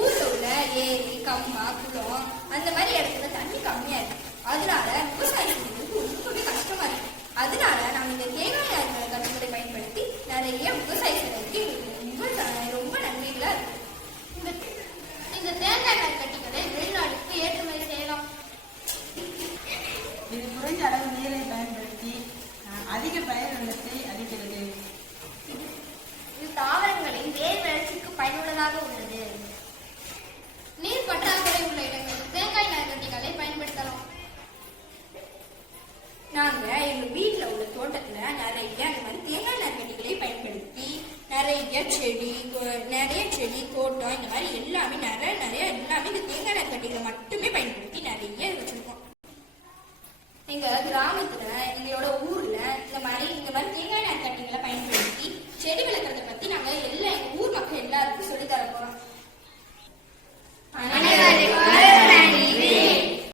ஊர்ல உள்ள ஏரி, கம்மா, குளம் அந்த மாதிரி இடத்துல தண்ணி கம்மியா இருக்கு. அதனால விவசாயம் ரொம்பவே கஷ்டமா இருக்கு. அதனால நம்ம இந்த தேங்காய் நார் கட்டிகளை பயன்படுத்தி நிறைய விவசாய செலவுக்கு ரொம்ப நன்மைகளா இருக்கு. இந்த தேங்காய் நார் கட்டிகளை வெளிநாட்டுக்கு ஏற்றுமதி செய்யலாம். இது குறைந்த அளவு நீரை பயன்படுத்தி அதிக பயனுள்ளத்தை அளிக்கிறது. இது தாவரங்களின் வேர் வளர்ச்சிக்கு பயனுள்ளதாக உள்ளது. நீர் பற்றாக்குறை உள்ள இடங்களில் தேங்காய் நார் கட்டிகளை பயன்படுத்தலாம். நாங்க எங்க வீட்டுல உள்ள தோட்டத்துல நிறைய அந்த மாதிரி தேங்காய் நார் கட்டிகளை பயன்படுத்தி நிறைய செடி தோட்டம் இந்த மாதிரி எல்லாமே நிறைய எல்லாமே இந்த தேங்காய் நார் கட்டிகளை மட்டுமே பயன்படுத்தி நிறைய வச்சிருக்கோம். எங்க கிராமத்துல எங்களோட ஊர்ல